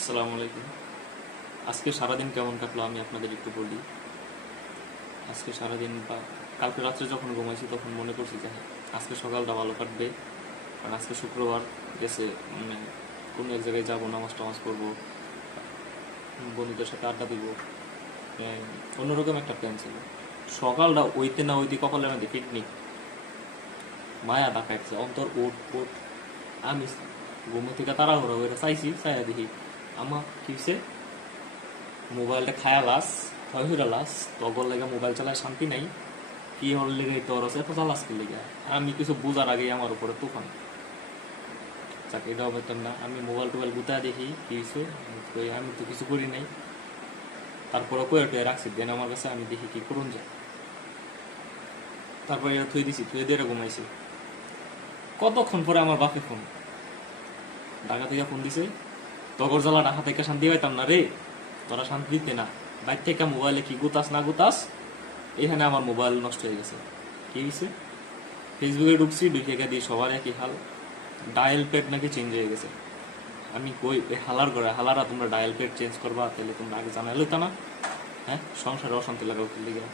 আসসালামু আলাইকুম। আজকে সারাদিন কেমন কাটলো আমি আপনাদের একটু বলি। আজকে সারাদিন বা কালকে রাত্রে যখন ঘুমাইছি তখন মনে করছি যে হ্যাঁ, আজকে সকালটা ভালো কাটবে। কারণ আজকে শুক্রবার গেছে মানে কোনো এক জায়গায় যাব নামাজ টামাজ করব বন্ধুদের সাথে আড্ডা দিব। অন্যরকম একটা প্ল্যান ছিল। সকালটা ওইতে না ওইতে কপালে আমাদের পিকনিক মায়া ডাকাইছে অন্তর ওট ওট। আমি ঘুমো থেকে তাড়াহুড়ো করে চাইছি চাইয়া দেখি আমার কি হইছে? মোবাইলটা খায়া লাস হইরা লাস, তগর লেগে মোবাইল চালায় শান্তি নাই। কি হল লেগে তোর আছে? এত চালাস কি লেগে। আমি কিছু বুঝার আগে আমার উপরে তুফান। যাক, এটাও বেতন না। আমি মোবাইল টোবাইল গুতায় দেখি, কি হয়েছে আমি তো কিছু করি নাই। তারপরে কয়ে রাখছি। দেন আমার কাছে আমি দেখি কি করুন যায়। তারপরে এটা থুই দিছি, থুয়ে দিয়ে ঘুমাইছি। কতক্ষণ পরে আমার বাপে ফোন? ঢাকা থেকে ফোন দিছে। তগর জ্বালা ঢাকা থেকে শান্তি পাইতাম না রে। তোরা শান্তি দিতে না। বাইর থেকে মোবাইলে কি গুতাস না গুতাস, এখানে আমার মোবাইল নষ্ট হয়ে গেছে। কি হয়েছে ফেসবুকে ঢুকছি, ঢুকে দিয়ে সবার একই হাল। ডায়াল প্যাড নাকি চেঞ্জ হয়ে গেছে। আমি কই হালার করে হালারা তোমরা ডায়াল প্যাড চেঞ্জ করবা তাহলে তোমরা আগে জানাইলে তা না। হ্যাঁ? সংসারে অশান্তি লাগাও কি লিগে?